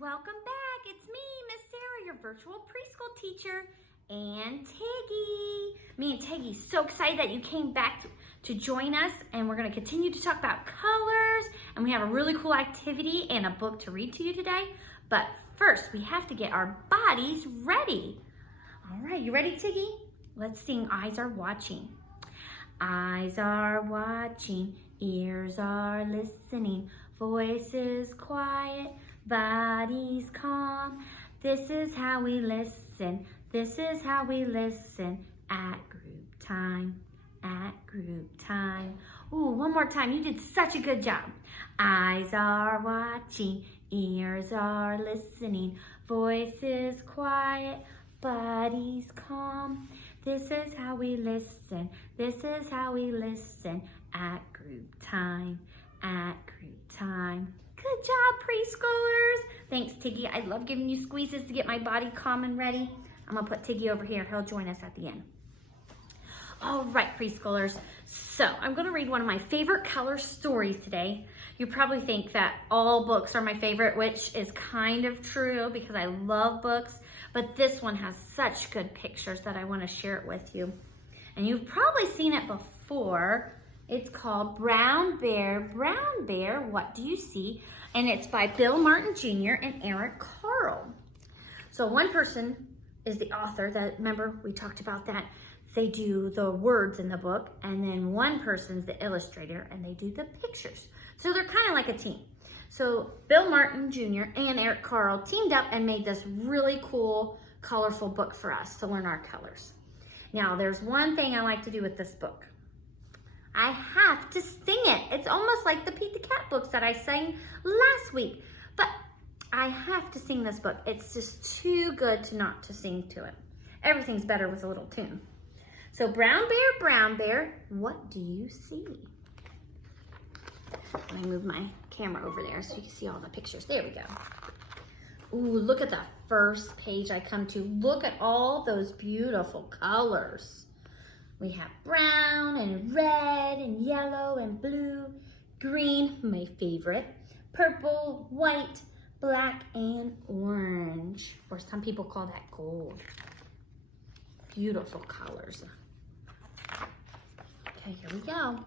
welcome back. It's me, Miss Sarah, your virtual preschool teacher, and Tiggy. Me and Tiggy, so excited that you came back to join us, and we're going to continue to talk about colors, and we have a really cool activity and a book to read to you today. But first, we have to get our bodies ready. All right, you ready, Tiggy? Let's sing Eyes Are Watching. Eyes are watching, ears are listening, voices quiet, bodies calm. This is how we listen, this is how we listen at group time, at group time. Ooh, one more time, you did such a good job. Eyes are watching, ears are listening, voices quiet, bodies calm. This is how we listen, this is how we listen at group time, at group time. Good job, preschoolers. Thanks, Tiggy. I love giving you squeezes to get my body calm and ready. I'm gonna put Tiggy over here. He'll join us at the end. All right, preschoolers. So I'm gonna read one of my favorite color stories today. You probably think that all books are my favorite, which is kind of true because I love books, but this one has such good pictures that I wanna share it with you. And you've probably seen it before. It's called Brown Bear, What Do You See? And it's by Bill Martin Jr. and Eric Carle. So one person is the author, that remember we talked about that. They do the words in the book, and then one person's the illustrator and they do the pictures. So they're kind of like a team. So Bill Martin Jr. and Eric Carle teamed up and made this really cool, colorful book for us to learn our colors. Now there's one thing I like to do with this book. I have to sing it. It's almost like the Pete the Cat books that I sang last week, but I have to sing this book. It's just too good to not to sing to it. Everything's better with a little tune. So Brown Bear, what do you see? Let me move my camera over there so you can see all the pictures. There we go. Ooh, look at the first page I come to. Look at all those beautiful colors. We have brown and red and yellow and blue, green, my favorite, purple, white, black, and orange, or some people call that gold. Beautiful colors. Okay, here we go.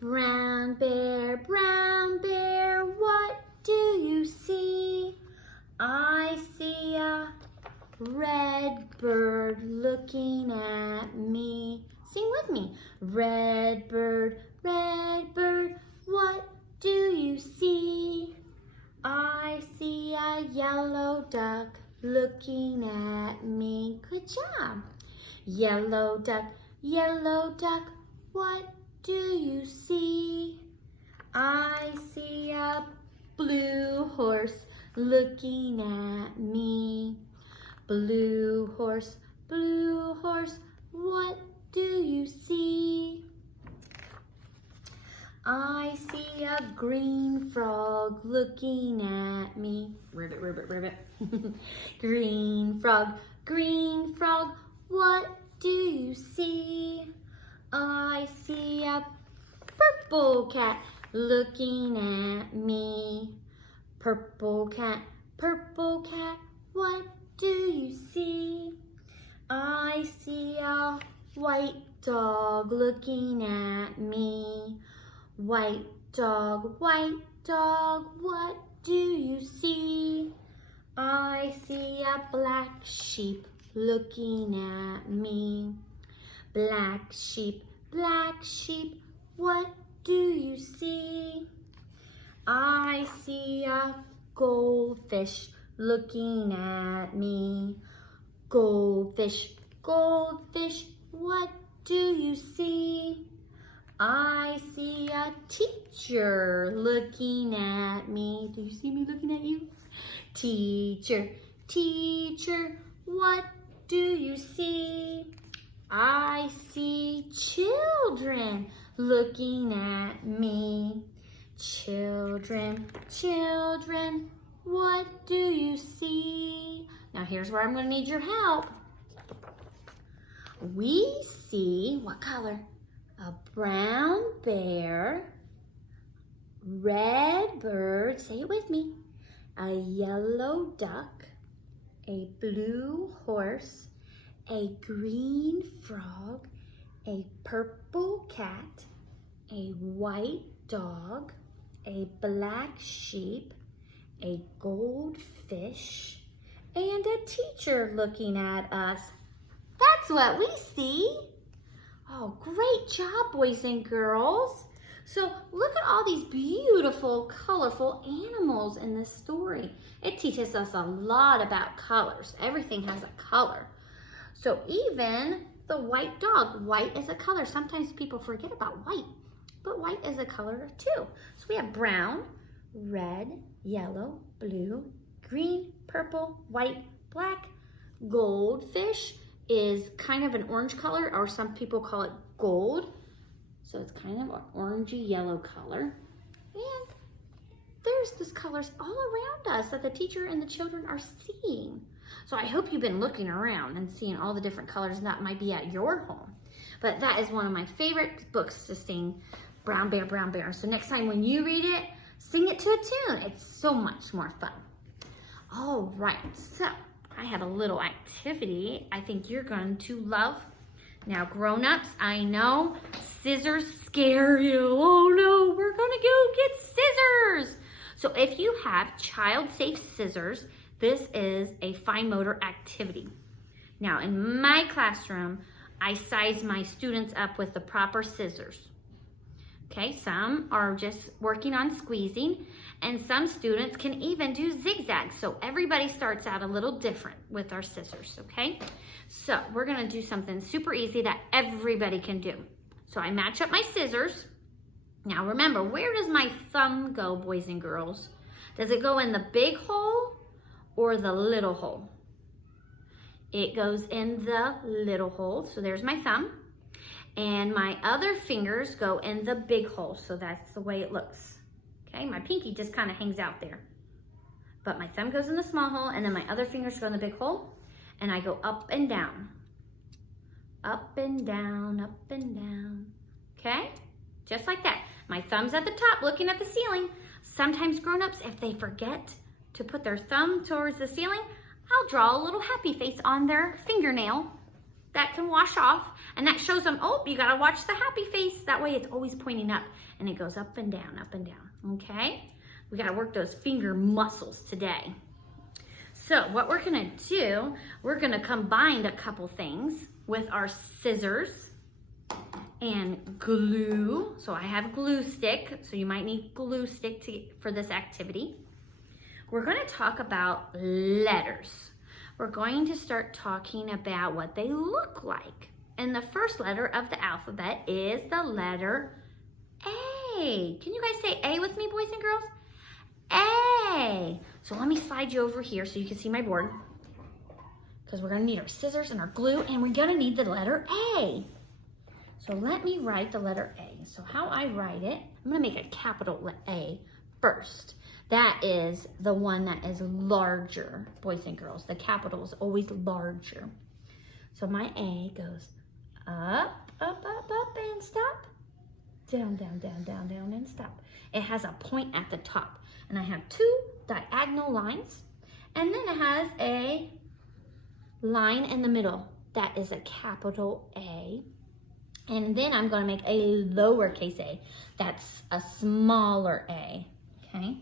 Brown bear, what do you see? I see a red bird looking at me. Sing with me. Red bird, what do you see? I see a yellow duck looking at me. Good job. Yellow duck, what do you see? I see a blue horse looking at me. Blue horse, what do you see? I see a green frog looking at me. Ribbit. Green frog, what do you see? I see a purple cat looking at me. Purple cat, what do you see? I see a white dog looking at me. White dog, what do you see? I see a black sheep looking at me. Black sheep, what do you see? I see a goldfish looking at me. Goldfish, what do you see? I see a teacher looking at me. Do you see me looking at you? Teacher, what do you see? I see children looking at me. Children, what do you see? Now here's where I'm going to need your help. We see, what color? A brown bear, red bird, say it with me, a yellow duck, a blue horse, a green frog, a purple cat, a white dog, a black sheep, a goldfish, and a teacher looking at us. That's what we see. Oh, great job, boys and girls. So look at all these beautiful, colorful animals in this story. It teaches us a lot about colors. Everything has a color. So even the white dog, white is a color. Sometimes people forget about white, but white is a color too. So we have brown, red, yellow, blue, green, purple, white, black. Goldfish is kind of an orange color, or some people call it gold. So it's kind of an orangey yellow color. And there's these colors all around us that the teacher and the children are seeing. So I hope you've been looking around and seeing all the different colors that might be at your home. But that is one of my favorite books to sing, Brown Bear, Brown Bear. So next time when you read it, sing it to a tune. It's so much more fun. All right, so I have a little activity I think you're going to love. Now, grown-ups, I know scissors scare you. Oh no, we're gonna go get scissors. So if you have child-safe scissors, this is a fine motor activity. Now, in my classroom, I size my students up with the proper scissors. Okay, some are just working on squeezing, and some students can even do zigzags. So everybody starts out a little different with our scissors, okay? So we're gonna do something super easy that everybody can do. So I match up my scissors. Now remember, where does my thumb go, boys and girls? Does it go in the big hole or the little hole? It goes in the little hole, so there's my thumb. And my other fingers go in the big hole, so that's the way it looks. Okay, my pinky just kind of hangs out there. But my thumb goes in the small hole, and then my other fingers go in the big hole, and I go up and down. Up and down, up and down. Okay, just like that. My thumb's at the top looking at the ceiling. Sometimes grown-ups, if they forget to put their thumb towards the ceiling, I'll draw a little happy face on their fingernail that can wash off, and that shows them, oh, you gotta watch the happy face. That way it's always pointing up, and it goes up and down, okay? We gotta work those finger muscles today. So what we're gonna do, we're gonna combine a couple things with our scissors and glue. So I have glue stick, so you might need glue stick for this activity. We're gonna talk about letters. We're going to start talking about what they look like. And the first letter of the alphabet is the letter A. Can you guys say A with me, boys and girls? A. So let me slide you over here so you can see my board, because we're gonna need our scissors and our glue, and we're gonna need the letter A. So let me write the letter A. So how I write it, I'm gonna make a capital A first. That is the one that is larger, boys and girls. The capital is always larger. So my A goes up, up, up, up, and stop. Down, down, down, down, down, and stop. It has a point at the top. And I have two diagonal lines. And then it has a line in the middle. That is a capital A. And then I'm going to make a lowercase a. That's a smaller a, okay?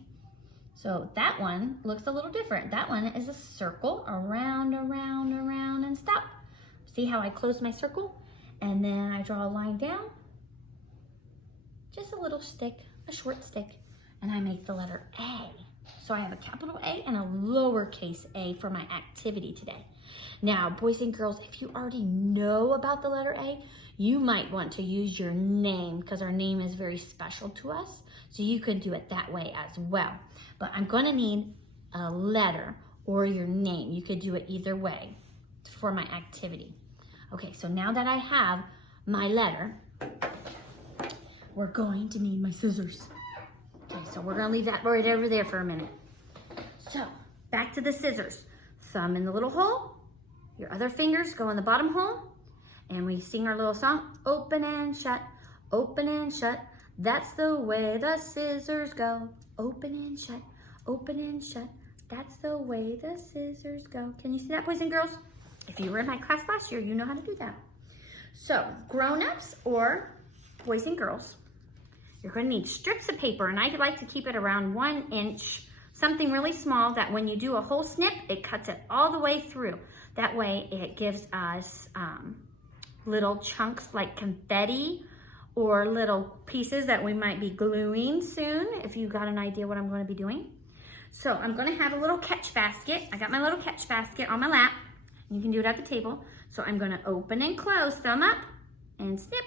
So that one looks a little different. That one is a circle, around, around, around, and stop. See how I close my circle? And then I draw a line down. Just a little stick, a short stick, and I make the letter A. So I have a capital A and a lowercase a for my activity today. Now, boys and girls, if you already know about the letter A, you might want to use your name, because our name is very special to us. So you could do it that way as well. But I'm gonna need a letter or your name. You could do it either way for my activity. Okay, so now that I have my letter, we're going to need my scissors. Okay, so we're gonna leave that right over there for a minute. So, back to the scissors. Thumb in the little hole, your other fingers go in the bottom hole, and we sing our little song, open and shut, open and shut. That's the way the scissors go. Open and shut, open and shut. That's the way the scissors go. Can you see that, boys and girls? If you were in my class last year, you know how to do that. So, grown-ups or boys and girls, you're going to need strips of paper, and I like to keep it around 1 inch, something really small that when you do a whole snip, it cuts it all the way through. That way, it gives us little chunks like confetti or little pieces that we might be gluing soon, if you got an idea what I'm going to be doing. So I'm going to have a little catch basket. I got my little catch basket on my lap. You can do it at the table. So I'm going to open and close, thumb up and snip,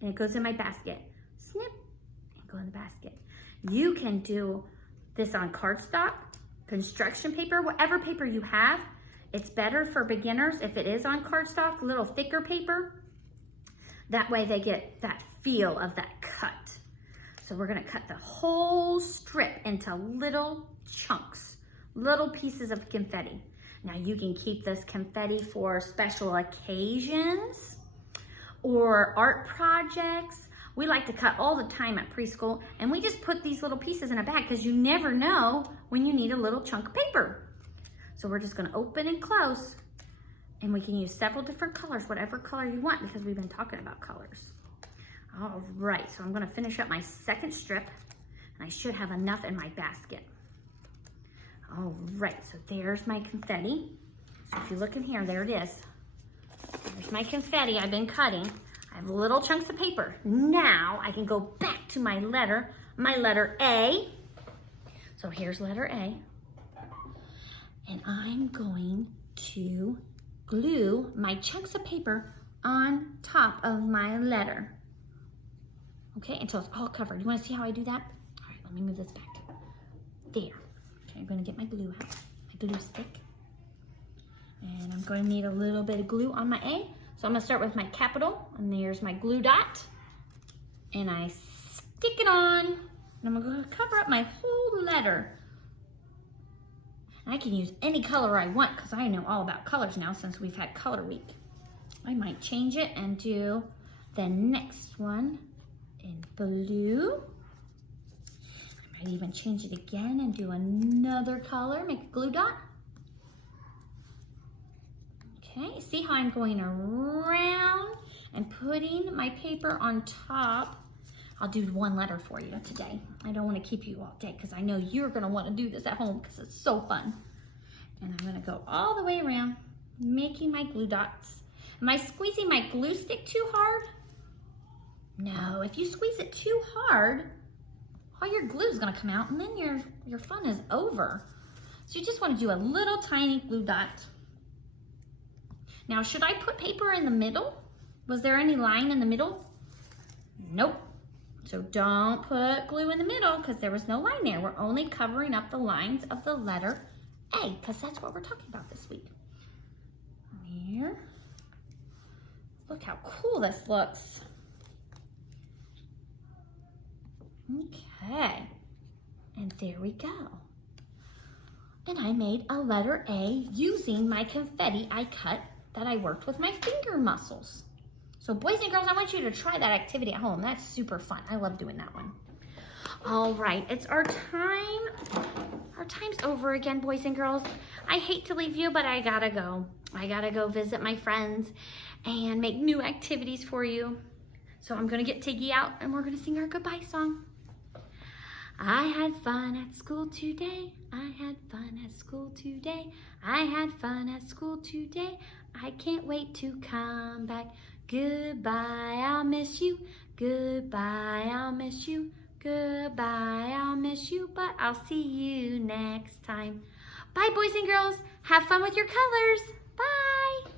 and it goes in my basket. Snip and go in the basket. You can do this on cardstock, construction paper, whatever paper you have. It's better for beginners if it is on cardstock, a little thicker paper. That way they get that feel of that cut. So we're gonna cut the whole strip into little chunks, little pieces of confetti. Now you can keep this confetti for special occasions or art projects. We like to cut all the time at preschool, and we just put these little pieces in a bag because you never know when you need a little chunk of paper. So we're just gonna open and close, and we can use several different colors, whatever color you want, because we've been talking about colors. All right, so I'm gonna finish up my second strip, and I should have enough in my basket. All right, so there's my confetti. So if you look in here, there it is. There's my confetti I've been cutting. I have little chunks of paper. Now I can go back to my letter A. So here's letter A. And I'm going to glue my chunks of paper on top of my letter. Okay, until it's all covered. You wanna see how I do that? All right, let me move this back. There. Okay, I'm gonna get my glue out, my glue stick. And I'm gonna need a little bit of glue on my A. So I'm gonna start with my capital, and there's my glue dot. And I stick it on, and I'm gonna cover up my whole letter. I can use any color I want because I know all about colors now since we've had Color Week. I might change it and do the next one in blue. I might even change it again and do another color, make a glue dot. Okay, see how I'm going around and putting my paper on top. I'll do one letter for you today. I don't want to keep you all day because I know you're going to want to do this at home because it's so fun. And I'm going to go all the way around, making my glue dots. Am I squeezing my glue stick too hard? No, if you squeeze it too hard, all your glue is going to come out and then your fun is over. So you just want to do a little tiny glue dot. Now, should I put paper in the middle? Was there any line in the middle? Nope. So don't put glue in the middle because there was no line there. We're only covering up the lines of the letter A because that's what we're talking about this week. There. Look how cool this looks. Okay. And there we go. And I made a letter A using my confetti I cut that I worked with my finger muscles. So boys and girls, I want you to try that activity at home. That's super fun. I love doing that one. All right, it's our time. Our time's over again, boys and girls. I hate to leave you, but I gotta go. I gotta go visit my friends and make new activities for you. So I'm gonna get Tiggy out and we're gonna sing our goodbye song. I had fun at school today. I had fun at school today. I had fun at school today. I can't wait to come back. Goodbye, I'll miss you. Goodbye, I'll miss you. Goodbye, I'll miss you, but I'll see you next time. Bye, boys and girls. Have fun with your colors. Bye.